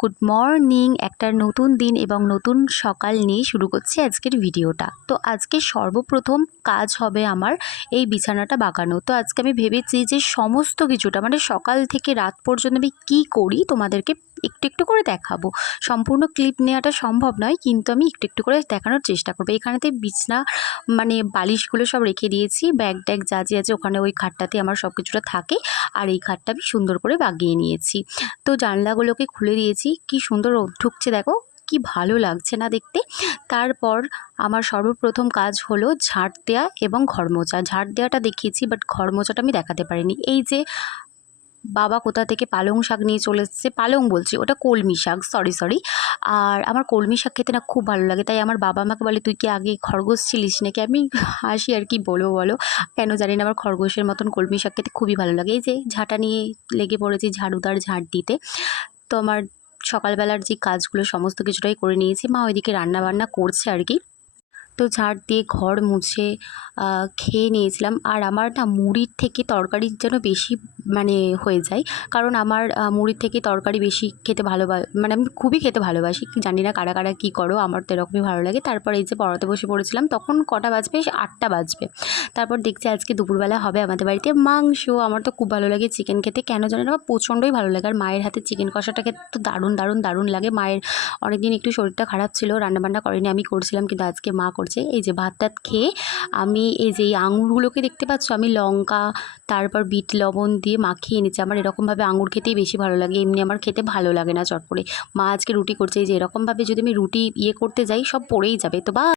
Good morning. একটা নতুন দিন এবং নতুন সকাল নিয়ে শুরু করছি আজকের ভিডিওটা। তো আজকে সর্বপ্রথম কাজ হবে আমার এই বিছানাটা বাগানো। তো আজকে আমি ভেবেছি যে সমস্ত কিছুটা মানে সকাল থেকে রাত পর্যন্ত আমি কী করি তোমাদেরকে একটু একটু করে দেখাবো। সম্পূর্ণ ক্লিপ নেওয়াটা সম্ভব নয়, কিন্তু আমি একটু একটু করে দেখানোর চেষ্টা করবো। এখানেতে বিছনা মানে বালিশগুলো সব রেখে দিয়েছি, ব্যাগ ট্যাগ যা যে আছে ওখানে ওই খাটটাতে আমার সব কিছুটা থাকে। আর এই খাটটা আমি সুন্দর করে বাগিয়ে নিয়েছি। তো জানলাগুলোকে খুলে দিয়েছি, কি সুন্দর রোদ ঢুকছে দেখো, কি ভালো লাগছে না দেখতে। তারপর আমার সর্বপ্রথম কাজ হলো ঝাঁট দেওয়া এবং ঘর মোছা। ঝাঁট দেওয়াটা দেখিয়েছি, বাট ঘর মোছাটা আমি দেখাতে পারিনি। এই যে বাবা কোথা থেকে পালং শাক নিয়ে চলে এসেছে, পালং বলছি, ওটা কলমি শাক, সরি। আর আমার কলমি শাক খেতে না খুব ভালো লাগে, তাই আমার বাবা আমাকে বলে তুই কি আগে খরগোশ ছিলিস নাকি। আমি হাসি, আর কি বলবো বলো, কেন জানি না আমার খরগোশের মতন কলমি শাক খেতে খুবই ভালো লাগে। এই যে ঝাঁটা নিয়ে লেগে পড়েছি ঝাড়ুদার ঝাঁট দিতে। তো আমার সকালবেলার যে কাজগুলো সমস্ত কিছুটাই করে নিয়েছি, মা ওইদিকে রান্না বান্না করছে আর কি। তো ঝাড় দিয়ে ঘর মুছে খেয়ে নিয়েছিলাম। আর আমার না মুড়ির থেকে তরকারির যেন বেশি মানে হয়ে যায়, কারণ আমার মুড়ির থেকে তরকারি বেশি খেতে মানে আমি খুবই খেতে ভালোবাসি। জানি না কারা কারা কী করো, আমার তো এরকমই ভালো লাগে। তারপর এই যে পড়াতে বসে পড়েছিলাম, তখন কটা বাজবে, 8টা বাজবে। তারপর দেখছি আজকে দুপুরবেলা হবে আমাদের বাড়িতে মাংস। আমার তো খুব ভালো লাগে চিকেন খেতে, কেন জানি না আমার প্রচণ্ডই ভালো লাগে। আর মায়ের হাতে চিকেন কষাটা খেতে তো দারুণ দারুণ দারুণ লাগে। মায়ের অনেকদিন একটু শরীরটা খারাপ ছিল, রান্নাবান্না করেনি, আমি করছিলাম, কিন্তু আজকে মা করছে। এই যে ভাত টাত খেয়ে আমি এই যে এই আঙুরগুলোকে দেখতে পাচ্ছ, আমি লঙ্কা তারপর বিট লবণ দিয়ে মাখিয়ে এনেছি। আমার এরকমভাবে আঙুর খেতেই বেশি ভালো লাগে, এমনি আমার খেতে ভালো লাগে না চট করে। মা আজকে রুটি করছে, এই যে এরকমভাবে যদি আমি রুটি করতে যাই সব পড়েই যাবে। তো বা